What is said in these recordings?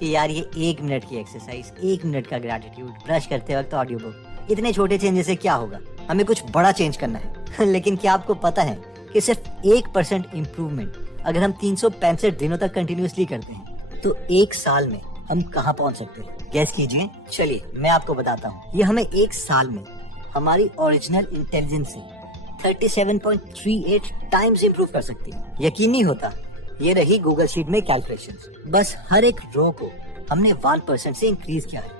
कि यार ये 1 मिनट की एक्सरसाइज, 1 मिनट का ग्रैटिट्यूड, ब्रश करते वक्त ऑडियो बुक, इतने छोटे चेंजेस से क्या होगा, हमें कुछ बड़ा चेंज करना है। लेकिन क्या आपको पता है कि सिर्फ 1% इम्प्रूवमेंट अगर हम 365 दिनों तक कंटिन्यूसली करते हैं तो 1 साल में हम कहाँ पहुंच सकते हैं? गैस कीजिए। चलिए मैं आपको बताता हूँ। ये हमें 1 साल में हमारी ओरिजिनल इंटेलिजेंस से 37.38 टाइम्स इम्प्रूव कर सकती है। यकीन नहीं होता? ये रही गूगल शीट में कैलकुलेशंस। बस हर एक रो को हमने 1% से इंक्रीज किया है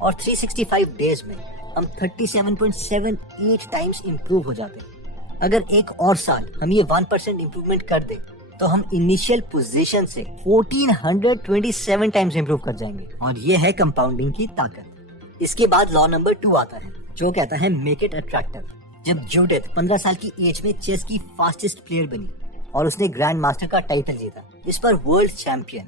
और 365 डेज में हम 37.78 टाइम्स इम्प्रूव हो जाते हैं। अगर 1 और साल हम ये 1% इम्प्रूवमेंट कर दें तो हम इनिशियल पोजीशन से 1427 टाइम्स इम्प्रूव कर जाएंगे। और ये है कंपाउंडिंग की ताकत। इसके बाद लॉ नंबर 2 आता है जो कहता है मेक इट अट्रैक्टिव। जब जूडिथ 15 साल की एज में चेस की फास्टेस्ट प्लेयर बनी और उसने ग्रैंड मास्टर का टाइटल जीता, इस पर वर्ल्ड चैंपियन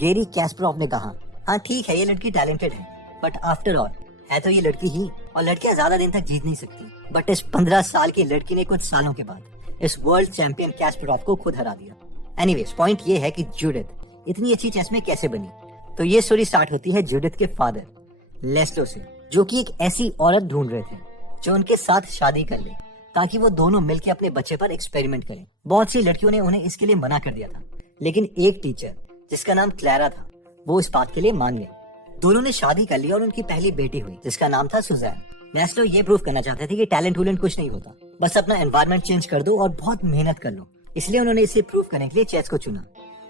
गैरी कैस्परोव ने कहा, हाँ ठीक है ये लड़की टैलेंटेड है, बट आफ्टर ऑल है तो ये लड़की ही, और लड़कियां ज्यादा दिन तक जीत नहीं सकती। बट इस 15 साल की लड़की ने कुछ सालों के बाद इस वर्ल्ड चैंपियन कैस्परोव को खुद हरा दिया। एनीवेज, पॉइंट ये है कि जूडिथ इतनी अच्छी चेस में कैसे बनी। तो ये स्टोरी स्टार्ट होती है जूडिथ के फादर लेस्लो से, जो कि एक ऐसी औरत ढूंढ रहे थे जो उनके साथ शादी कर ले ताकि वो दोनों मिलकर अपने बच्चे पर एक्सपेरिमेंट करें। बहुत सी लड़कियों ने उन्हें इसके लिए मना कर दिया था, लेकिन एक टीचर जिसका नाम क्लैरा था वो इस बात के लिए मान गए। दोनों ने शादी कर ली और उनकी पहली बेटी हुई जिसका नाम था सुजैन। लेस्लो ये प्रूव करना चाहते थे कि टैलेंट वैलेंट कुछ नहीं होता, बस अपना एनवायरनमेंट चेंज कर दो और बहुत मेहनत कर लो। इसलिए उन्होंने इसे प्रूव करने के लिए चेस को चुना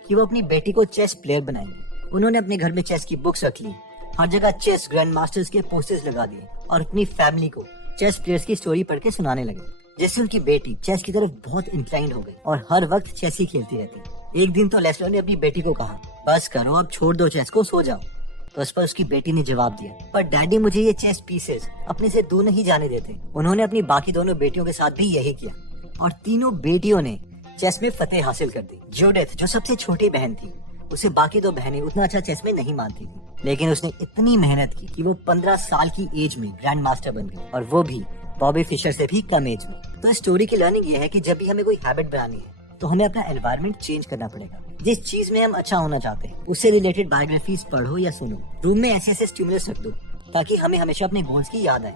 कि वो अपनी बेटी को चेस प्लेयर बनाएंगे। उन्होंने अपने घर में चेस की बुक्स रख ली, हर जगह चेस ग्रैंड मास्टर्स के पोस्टर्स लगा दिए और अपनी फैमिली को चेस प्लेयर्स की स्टोरी पढ़ के सुनाने लगे, जिससे उनकी बेटी चेस की तरफ बहुत इंक्लाइंड हो गई और हर वक्त चेस ही खेलती रहती। एक दिन तो लेस्लो ने अपनी बेटी को कहा, बस करो अब, छोड़ दो चेस को, सो जाओ। तो इस पर उसकी बेटी ने जवाब दिया, पर डैडी मुझे ये चेस पीसेस अपने से दूर नहीं जाने देते। उन्होंने अपनी बाकी दोनों बेटियों के साथ भी यही किया और तीनों बेटियों ने चेस में फतेह हासिल कर दी। जूडिथ जो सबसे छोटी बहन थी, उसे बाकी 2 बहनें उतना अच्छा चेस में नहीं मानती थी, लेकिन उसने इतनी मेहनत की कि वो 15 साल की एज में ग्रैंड मास्टर बन गई, और वो भी बॉबी फिशर से भी कम एज में। तो स्टोरी की लर्निंग ये है कि जब भी हमें कोई हैबिट बनानी है तो हमें अपना एनवायरनमेंट चेंज करना पड़ेगा। जिस चीज में हम अच्छा होना चाहते हैं उससे रिलेटेड बायोग्राफीज पढ़ो या सुनो। रूम में ऐसे स्टिमुलस रख दो ताकि हमें हमेशा अपने गोल्स की याद आए,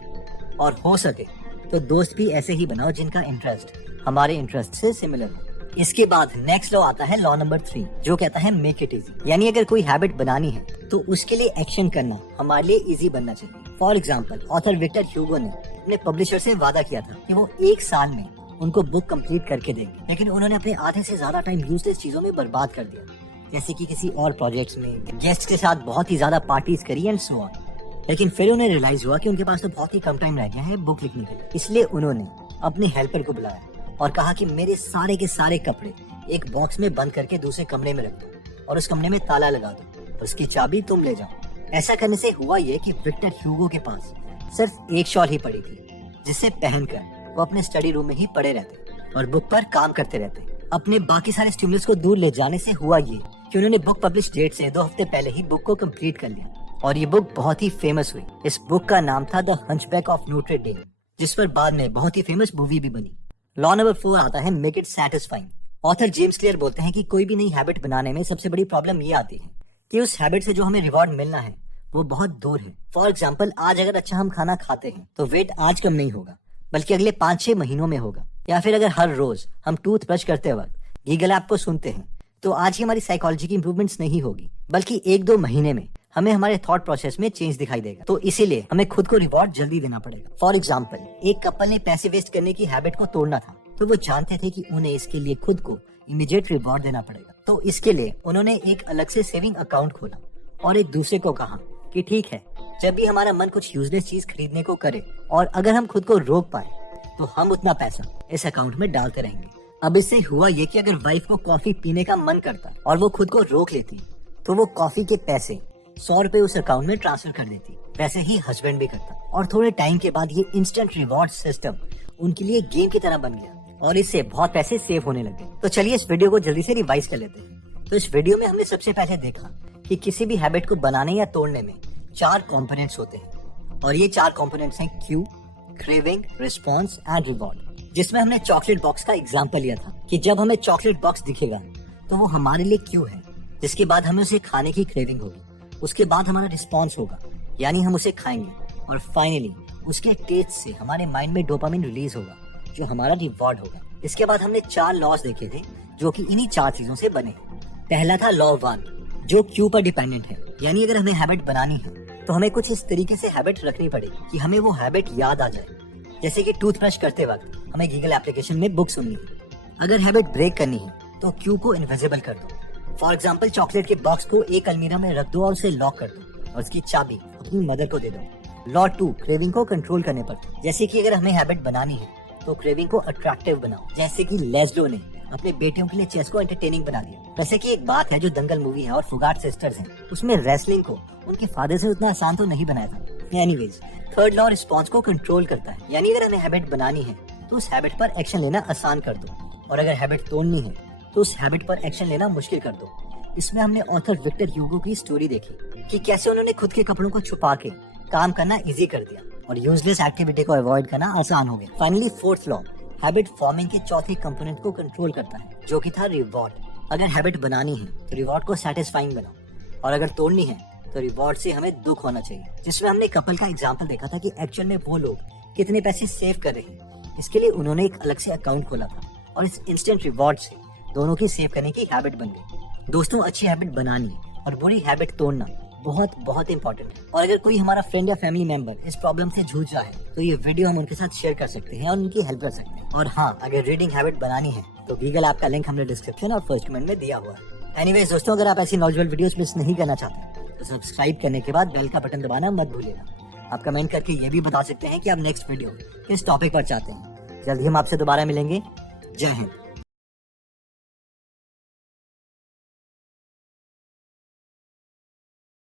और हो सके तो दोस्त भी ऐसे ही बनाओ जिनका इंटरेस्ट हमारे इंटरेस्ट से सिमिलर हो। इसके बाद नेक्स्ट लॉ आता है लॉ नंबर 3 जो कहता है मेक इट इजी। यानी अगर कोई हैबिट बनानी है तो उसके लिए एक्शन करना हमारे लिए इजी बनना चाहिए। For example, author Victor Hugo ने अपने पब्लिशर से वादा किया था कि वो 1 साल में उनको बुक कंप्लीट करके देंगे, लेकिन उन्होंने अपने आधे से ज्यादा टाइम यूजलेस चीजों में बर्बाद कर दिया, जैसे कि किसी और प्रोजेक्ट्स में, गेस्ट के साथ बहुत ही ज्यादा पार्टीज करी एंड सो ऑन। लेकिन फिर उन्हें रियलाइज हुआ कि उनके पास तो बहुत ही कम टाइम रह गया है बुक लिखने के लिए। इसलिए उन्होंने अपने हेल्पर को बुलाया और कहा कि मेरे सारे के सारे कपड़े एक बॉक्स में बंद करके दूसरे कमरे में रख दो और उस कमरे में ताला लगा दो, उसकी चाबी तुम ले जाओ। ऐसा करने से हुआ ये कि विक्टर ह्यूगो के पास सिर्फ एक शॉल ही पड़ी थी, जिसे पहनकर वो अपने स्टडी रूम में ही पड़े रहते और बुक पर काम करते रहते। अपने बाकी सारे स्टिमुलस को दूर ले जाने से हुआ ये कि उन्होंने बुक पब्लिश डेट से 2 हफ्ते पहले ही बुक को कंप्लीट कर लिया और ये बुक बहुत ही फेमस हुई। इस बुक का नाम था the hunchback of Notre Dame, जिस पर बाद में बहुत ही फेमस मूवी भी बनी। लॉ नंबर 4 आता है make it satisfying. Author James clear बोलते हैं कि कोई भी नई हैबिट बनाने में सबसे बड़ी प्रॉब्लम ये आती है कि उस हैबिट से जो हमें रिवॉर्ड मिलना है वो बहुत दूर है। फॉर एग्जाम्पल, आज अगर अच्छा हम खाना खाते हैं तो वेट आज कम नहीं होगा बल्कि अगले 5-6 महीनों में होगा। या फिर अगर हर रोज हम टूथ ब्रश करते वक्त गीगल ऐप को सुनते हैं तो आज ही हमारी साइकोलॉजी की इंप्रूवमेंट्स नहीं होगी, बल्कि 1-2 महीने में हमें हमारे थॉट प्रोसेस में चेंज दिखाई देगा। तो इसीलिए हमें खुद को रिवॉर्ड जल्दी देना पड़ेगा। फॉर एग्जाम्पल, एक कपल ने पैसे वेस्ट करने की हैबिट को तोड़ना था, तो वो जानते थे कि उन्हें इसके लिए खुद को इमीडिएट रिवॉर्ड देना पड़ेगा। तो इसके लिए उन्होंने एक अलग से सेविंग अकाउंट खोला और एक दूसरे को कहा कि ठीक है, जब भी हमारा मन कुछ यूजलेस चीज खरीदने को करे और अगर हम खुद को रोक पाए तो हम उतना पैसा इस अकाउंट में डालते रहेंगे। अब इससे हुआ ये कि अगर वाइफ को कॉफी पीने का मन करता और वो खुद को रोक लेती तो वो कॉफी के पैसे 100 रुपए उस अकाउंट में ट्रांसफर कर देती। वैसे ही हस्बैंड भी करता और थोड़े टाइम के बाद ये इंस्टेंट रिवॉर्ड सिस्टम उनके लिए गेम की तरह बन गया और इससे बहुत पैसे सेव होने लगे। तो चलिए इस वीडियो को जल्दी से रिवाइज कर लेते हैं। तो इस वीडियो में हमने सबसे पहले देखा कि किसी भी हैबिट को बनाने या तोड़ने में 4 कंपोनेंट्स होते हैं और ये 4 कंपोनेंट्स हैं Q, craving, response and reward. जिसमें हमने चॉकलेट बॉक्स का एग्जाम्पल लिया था कि जब हमें चॉकलेट बॉक्स दिखेगा तो वो हमारे लिए क्यू है, जिसके बाद हमें उसे खाने की क्रेविंग होगी उसके बाद हमारा रिस्पॉन्स होगा, यानी हम उसे खाएंगे, और फाइनली उसके टेस्ट से हमारे माइंड में डोपामिन रिलीज होगा जो हमारा रिवॉर्ड होगा। इसके बाद हमने 4 लॉस देखे थे जो कि इन्हीं 4 चीजों से बने। पहला था लॉ 1 जो क्यू पर डिपेंडेंट है, यानी अगर हमें हैबिट बनानी है तो हमें कुछ इस तरीके से हैबिट रखनी पड़ेगी कि हमें वो हैबिट याद आ जाए। जैसे कि टूथब्रश करते वक्त हमें गूगल एप्लीकेशन में बुक सुननी है। अगर हैबिट ब्रेक करनी है तो क्यू को इनविजिबल कर दो। फॉर एग्जाम्पल चॉकलेट के बॉक्स को एक अलमीरा में रख दो और उसे लॉक कर दो और उसकी चाबी अपनी मदर को दे दो। लॉ 2 क्रेविंग को कंट्रोल करने पर, जैसे कि अगर हमें हैबिट बनानी है तो क्रेविंग को अट्रैक्टिव बनाओ, जैसे कि लेस्लो ने अपने बेटियों के लिए चेस को एंटरटेनिंग बना दिया। वैसे कि एक बात है जो दंगल मूवी है और फुगाट सिस्टर्स हैं, उसमें रेसलिंग को उनके फादर से उतना आसान तो नहीं बनाया था। एनीवेज, थर्ड लॉ रिस्पॉन्स को कंट्रोल करता है, यानी अगर हमें हैबिट बनानी है तो उस हैबिट पर एक्शन लेना आसान कर दो, और अगर हैबिट तोड़नी है तो उस हैबिट पर एक्शन लेना मुश्किल कर दो। इसमें हमने ऑथर विक्टर ह्यूगो की स्टोरी देखी कि कैसे उन्होंने खुद के कपड़ों को छुपा के काम करना इजी कर दिया और यूजलेस एक्टिविटी को अवॉइड करना आसान हो गया। Finally fourth law habit forming के चौथे कंपोनेंट को कंट्रोल करता है, जो कि था रिवॉर्ड। अगर हैबिट बनानी है तो रिवॉर्ड को सेटिस्फाइंग बनाओ, और अगर तोड़नी है तो रिवॉर्ड से हमें दुख होना चाहिए। जिसमें हमने कपल का एग्जांपल देखा था कि एक्चुअल में वो लोग कितने पैसे सेव कर रहे हैं। इसके लिए उन्होंने एक अलग से अकाउंट खोला था और इस इंस्टेंट रिवॉर्ड से दोनों की सेव करने की हैबिट बन गई। दोस्तों, अच्छी हैबिट बनानी और बुरी हैबिट तोड़ना बहुत बहुत इंपॉर्टेंट है। और अगर कोई हमारा फ्रेंड या फैमिली मेंबर इस प्रॉब्लम से जूझ रहा है तो ये वीडियो हम उनके साथ शेयर कर सकते हैं और उनकी हेल्प कर सकते हैं। और हाँ, अगर रीडिंग हैबिट बनानी है तो गूगल ऐप का लिंक हमने डिस्क्रिप्शन और फर्स्ट कमेंट में दिया हुआ है। एनीवेज दोस्तों, अगर आप ऐसी नॉलेजेबल वीडियोस मिस नहीं करना चाहते तो सब्सक्राइब करने के बाद बेल का बटन दबाना मत भूलिएगा। आप कमेंट करके ये भी बता सकते हैं कि आप नेक्स्ट वीडियो किस टॉपिक पर चाहते हैं। जल्द ही हम आपसे दोबारा मिलेंगे। जय हिंद।